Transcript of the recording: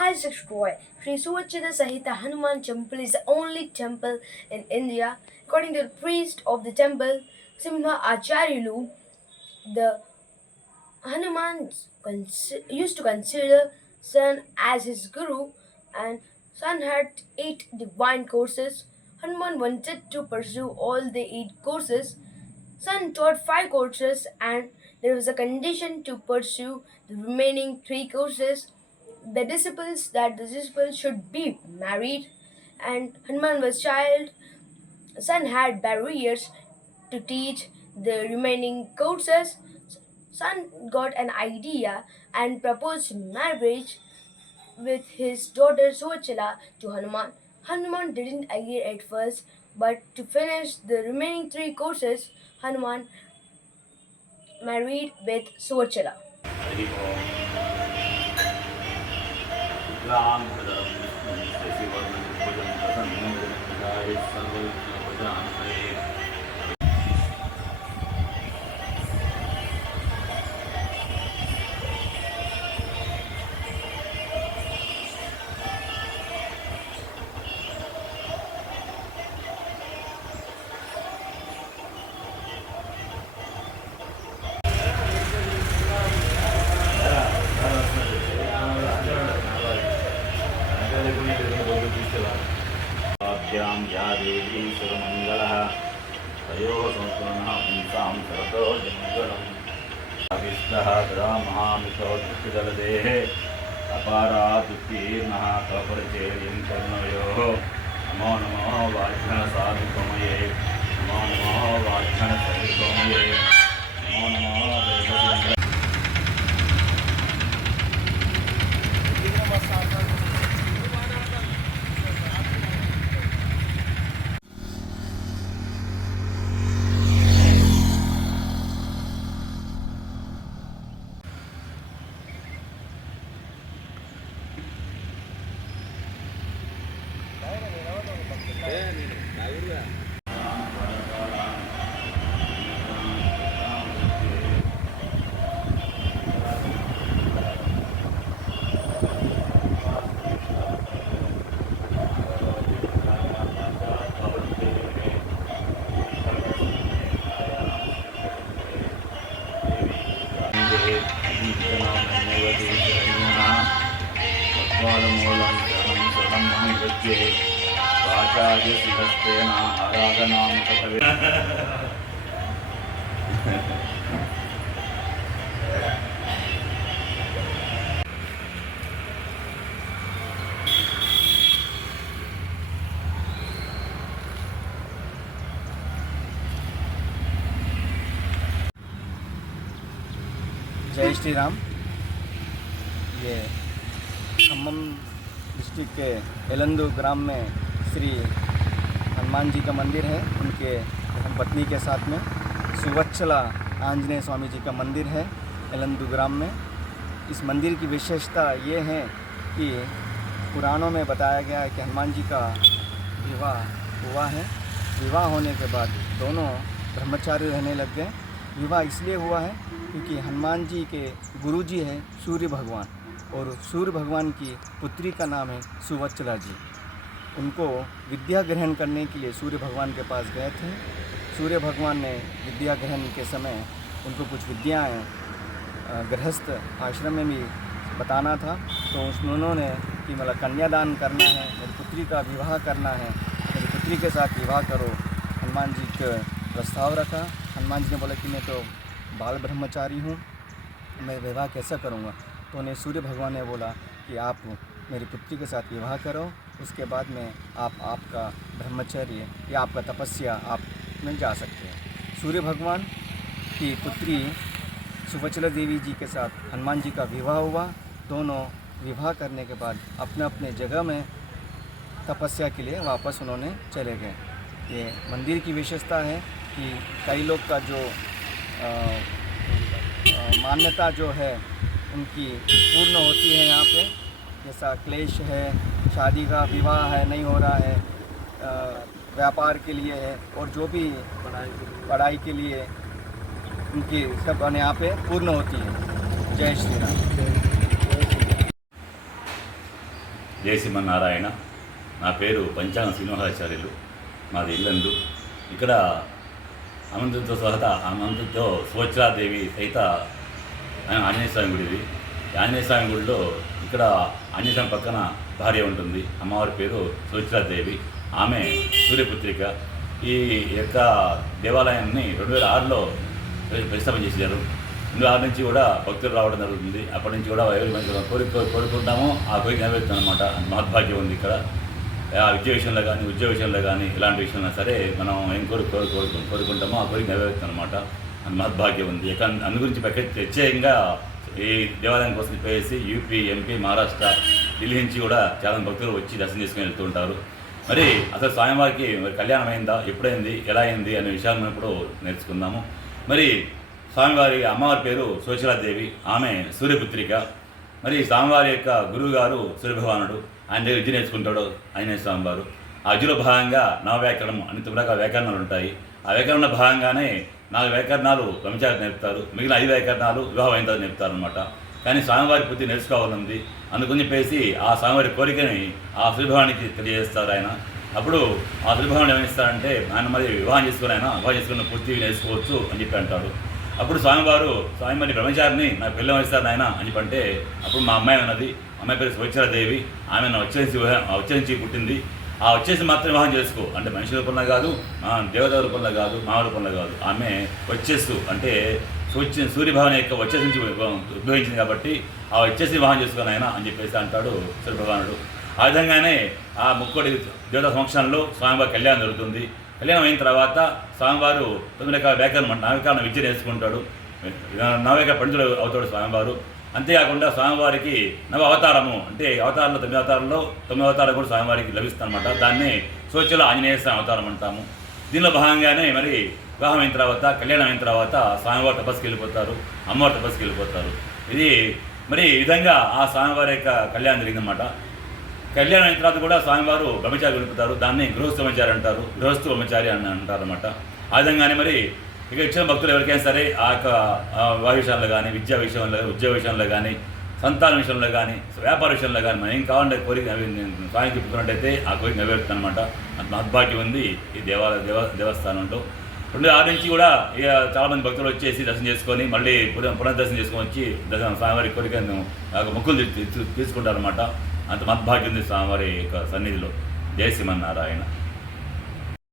highest Roy. Sri Suvachida Sahita Hanuman Temple is the only temple in India. According to the priest of the temple, Simha Acharyulu, the Hanuman used to consider Sun as his guru, and Sun had 8 divine courses. Hanuman wanted to pursue all the 8 courses. Sun taught 5 courses, and there was a condition to pursue the remaining 3 courses. The disciples should be married, and Hanuman was child. Sun had barriers to teach the remaining courses. Sun got an idea and proposed marriage with his daughter Suvachala to Hanuman. Hanuman didn't agree at first, but to finish the remaining 3 courses, Hanuman married with Suvachala. Hari ओम शुक्लां भरधरं विष्णुं शशिवर्णं चतुर्भुजं प्रसन्नं वदनं सर्वविघ्नोपशान्तये। भ्यां या देवी सुरमङ्गलः तयोः संस्मरणः पुंसां सरतो जङ्गलम् अभिष्टः तदामहामितो दुःखजलदेः अपारादुत्तीर्णः कपरिचेर्यं कर्णयोः नमो नमो वाञ्छणसाधुकमये नमो नमो वाञ्छणसहितमये नमो नमो देवदेव। जय श्री राम। ये खम्मम डिस्ट्रिक्ट के एलंदू ग्राम में श्री हनुमान जी का मंदिर है। उनके धर्मपत्नी के साथ में सुवच्छला आंजनेय स्वामी जी का मंदिर है एलंदू ग्राम में। इस मंदिर की विशेषता ये है कि पुराणों में बताया गया है कि हनुमान जी का विवाह हुआ है। विवाह होने के बाद दोनों ब्रह्मचारी रहने लग गए। विवाह इसलिए हुआ है क्योंकि हनुमान जी के गुरुजी हैं सूर्य भगवान, और सूर्य भगवान की पुत्री का नाम है सुवच्छला जी। उनको विद्या ग्रहण करने के लिए सूर्य भगवान के पास गए थे। सूर्य भगवान ने विद्या ग्रहण के समय उनको कुछ विद्याएँ गृहस्थ आश्रम में भी बताना था, तो उन्होंने कि मतलब कन्यादान करना है, मेरी पुत्री का विवाह करना है, मेरी पुत्री के साथ विवाह करो। हनुमान जी का प्रस्ताव रखा। हनुमान जी ने बोला कि मैं तो बाल ब्रह्मचारी हूँ, मैं विवाह कैसा करूँगा। तो उन्हें सूर्य भगवान ने बोला कि आप मेरी पुत्री के साथ विवाह करो, उसके बाद में आपका ब्रह्मचर्य या आपका तपस्या आप में जा सकते हैं। सूर्य भगवान की पुत्री सुवच्छला देवी जी के साथ हनुमान जी का विवाह हुआ। दोनों विवाह करने के बाद अपने अपने जगह में तपस्या के लिए वापस उन्होंने चले गए। ये मंदिर की विशेषता है कि कई लोग का जो मान्यता जो है उनकी पूर्ण होती है यहाँ पे। जैसा क्लेश है, शादी का विवाह है नहीं हो रहा है, व्यापार के लिए है, और जो भी पढ़ाई के लिए उनकी सब यहाँ पे पूर्ण होती है। जय श्री राम। జై శ్రీమన్నారాయణ. నా పేరు పంచాంగ శ్రీనివాసాచార్యులు. మాది ఇల్లందు. ఇక్కడ అనంతతో సువచ్రాదేవి సహిత ఆంజనేయ స్వామి గుడి ఇది. ఆంజనేయ స్వామి గుడిలో ఇక్కడ ఆంజనేయ స్వామి పక్కన భార్య ఉంటుంది. అమ్మవారి పేరు సువచ్రాదేవి. ఆమె సూర్యపుత్రిక. ఈ యొక్క దేవాలయాన్ని 2006లో ప్రతిష్టాపన చేశారు. 2006 నుంచి కూడా భక్తులు రావడం జరుగుతుంది. అప్పటి నుంచి కూడా ఎవరి కోరుకుంటామో ఆ కోరిక నెరవేరుతుంది అనమాట. మహద్భాగ్యం ఉంది ఇక్కడ. విద్య విషయంలో కానీ, ఉద్యోగ విషయంలో కానీ, ఇలాంటి విషయంలో సరే మనం ఏం కోరుకుంటామో ఆ కోరిక నెరవేరుతుంది అనమాట. అని మహద్భాగ్యం ఉంది. అందు గురించి ప్రత్యేకంగా ఈ దేవాలయం కోసం చెప్పేసి యూపీ, ఎంపీ, మహారాష్ట్ర, ఢిల్లీ నుంచి కూడా చాలా భక్తులు వచ్చి దర్శనం చేసుకుని వెళ్తూ ఉంటారు. మరి అసలు స్వామివారికి మరి కళ్యాణం అయిందా, ఎప్పుడైంది, ఎలా అయింది అనే విషయాలు మనం ఇప్పుడు నేర్చుకుందాము. మరి స్వామివారి అమ్మవారి పేరు సువచ్రాదేవి. ఆమె సూర్యపుత్రిక. మరి స్వామివారి యొక్క గురువు గారు సూర్యభగవానుడు. ఆయన దగ్గర విద్య నేర్చుకుంటాడు ఆంజనేయ స్వామివారు. ఆ విద్యలో భాగంగా నవవ్యాకరణం అని 9 రకాల వ్యాకరణాలు ఉంటాయి. ఆ వ్యాకరణ భాగంగానే 4 వ్యాకరణాలు బ్రహ్మచారి నేర్పుతారు. మిగిలిన 5 వ్యాకరణాలు వివాహం అయిన తర్వాత నేర్పుతారు అనమాట. కానీ స్వామివారి పూర్తి నేర్చుకోవాలంది. అందుకని చెప్పేసి ఆ స్వామివారి కోరికని ఆ సూర్యభగవానికి తెలియజేస్తారు ఆయన. అప్పుడు ఆ సూర్యభగవాన్ ఏమిస్తారంటే ఆయన మరి వివాహం చేసుకున్న పూర్తి నేర్చుకోవచ్చు అని చెప్పి అంటాడు. అప్పుడు స్వామివారు మరి బ్రహ్మచారిని నాకు పెళ్ళి వహిస్తారు ఆయన అని చెప్పంటే అప్పుడు మా అమ్మాయి ఉన్నది. అమ్మాయి పేరు సువచ్రాదేవి. ఆమె నా వచ్చేసి పుట్టింది. ఆ వచ్చేసి మాత్రం వివాహం చేసుకో అంటే మనిషి రూపంలో కాదు, దేవత రూపంలో కాదు, మానవ రూపంలో కాదు. ఆమె వచ్చేస్తూ అంటే సూర్యభగవాన్ యొక్క వచ్చేసి నుంచి ఉద్భవించింది కాబట్టి ఆ వచ్చేసి వివాహం చేసుకుని ఆయన అని చెప్పేసి అంటాడు సూర్యభగవానుడు. ఆ విధంగానే ఆ ముక్కోటి దేవతా సంవత్సరంలో స్వామివారి కళ్యాణం జరుగుతుంది. కళ్యాణం అయిన తర్వాత స్వామివారు 9 రకాల నవవ్యాకరణ విద్య నేర్చుకుంటాడు. నవవ్యాకరణ పండితుడు అవుతాడు స్వామివారు. అంతేకాకుండా స్వామివారికి నవ అవతారము అంటే అవతారంలో 9 అవతారంలో 9 అవతారం కూడా స్వామివారికి లభిస్తుందన్నమాట. దాన్ని సువచ్ర ఆంజనేయ స్వామి అవతారం అంటాము. దీనిలో భాగంగానే మరి వివాహం అయిన తర్వాత, కళ్యాణం అయిన తర్వాత స్వామివారు తపస్సుకి వెళ్ళిపోతారు, అమ్మవారు తపస్సుకి వెళ్ళిపోతారు. ఇది మరి ఈ విధంగా ఆ స్వామివారి యొక్క కళ్యాణం జరిగిందన్నమాట. కళ్యాణం అయిన తర్వాత కూడా స్వామివారు బ్రహ్మచారి వెళ్ళిపోతారు. దాన్ని గృహస్థ బ్రహ్మచారి అంటారు, గృహస్థ బ్రహ్మచారి అని అంటారు అనమాట. ఆ విధంగానే మరి ఇక ఇచ్చిన భక్తులు ఎవరికైనా సరే ఆ యొక్క వివాహ విషయంలో కానీ, విద్యా విషయంలో, ఉద్యోగ విషయంలో కానీ, సంతాన విషయంలో కానీ, వ్యాపార విషయంలో కానీ మనం ఏం కావాలంటే కోరిక స్వామికి చెప్పుకున్నట్టయితే ఆ కోరిక నెరవేరుతుంది అనమాట. అంత మహద్భాగ్యం ఉంది ఈ దేవస్థానంలో. 2006 నుంచి కూడా ఇక చాలామంది భక్తులు వచ్చేసి దర్శనం చేసుకొని మళ్ళీ పునర్దర్శనం చేసుకొని వచ్చి స్వామివారి కోరికను మొక్కులు తీసుకుంటారు అనమాట. అంత మహద్భాగ్యం ఉంది స్వామివారి యొక్క సన్నిధిలో. జై శ్రీమన్నారాయణ.